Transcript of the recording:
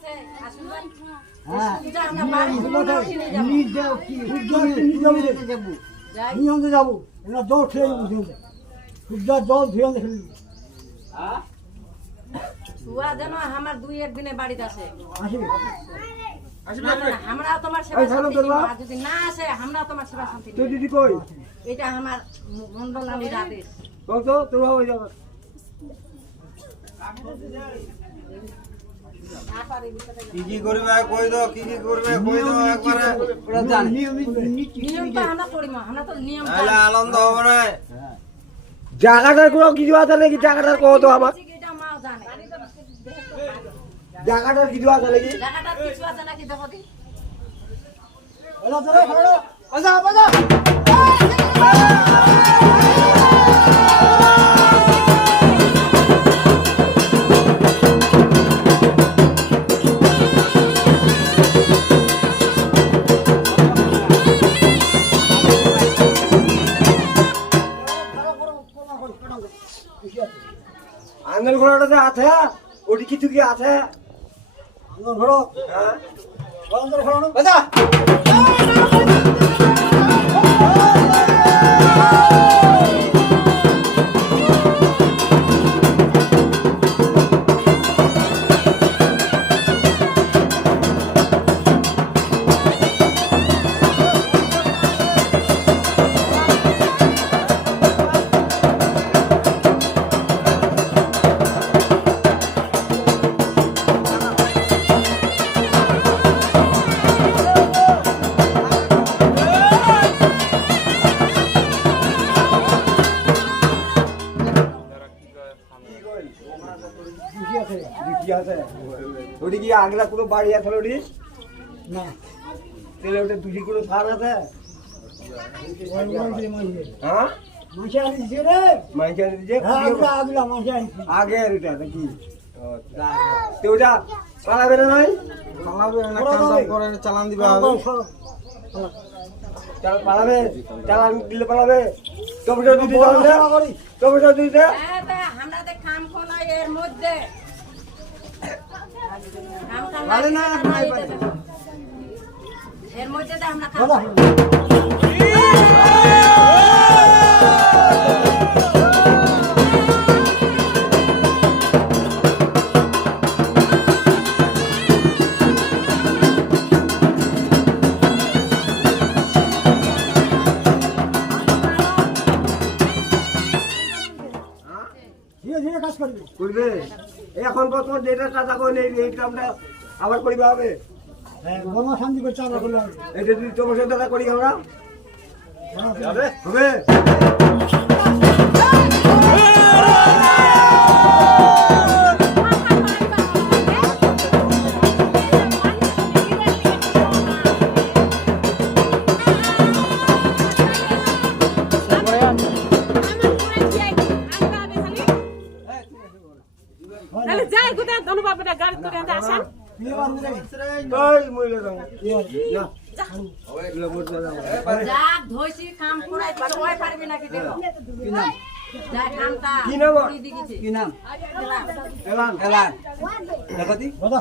আছে আসুন ভাই হ্যাঁ যা আমরা বাড়ি যাব নিয়ে যাও কি নিয়ে যাব যাই নিয়ে অন্ধে যাবো না জল খেয়ে বুঝে সূর্য জল ধুয়ে খেলি তুয়া জানো আমার দুই এক দিনে বাড়িতে আসে আসি আমরা তোমার সেবা এই ভালো শান্তি করবা? দিব, আর যদি না আসে আমরা তোমার সেবা শান্তি তুই দিব। দিদি কই এটা আমার মন্ডল আলীর আদেশ কত তোর হয়ে যাবে কি কি করবে কই দাও কি কি করবে কই দাও একবারে ওরা জানে নিয়ম নিয়ম তো আমরা করি না আমরা তো নিয়ম তাহলে আনন্দ হবে না জায়গাটার কোনো কিছু আছে নাকি জায়গাটার কত আমার এটা মাও জানে জায়গাটার কিছু আছে নাকি জায়গাটার কিছু আছে নাকি দেখো দি ওলা চলো খড়ো আজা বাজা আঙ্গল ঘোড়াটা আছে ওটি কিছু কি আছে আঙ্গল ঘোড়ো হ্যাঁ আঙ্গল ঘোড়ো বাজা ওটি কি আগলা কোনো বাড়ি আছে ওটি না তাহলে ওটা দুটি কোনো সার আছে হ্যাঁ আগের এটা নাকি তো ওটা পালাবে না নাই পালাবে না কাম করে চালান দিবে হবে পালাবে চালান দিলে পালাবে টমেটো দিতে টমেটো দিতে হ্যাঁ তা আমরা তো কাম কোনা এর মধ্যে কাম কাম ভালো না, নাই এর মধ্যে তো আমরা কাম ধীরে ধীরে কাজ করবে করবে এখন তো তোর যেটা কাজা করে এই কামটা আবার করিবে হবে গঙ্গা শান্তি করতে আমরা করলে এটা যদি তোমার সাথে দাদা করি আমরা হবে হবে তাহলে যাই কোথায় অনুভবটা গাড়ি করে আসেন ওই মহিলা দাও না যা ধইছি কাম করাই তো ওই পারবি নাকি দেখো যা কামটা কি নাম করে দিয়েছি কি নাম এলা এলান এলান দেখাতি দাদা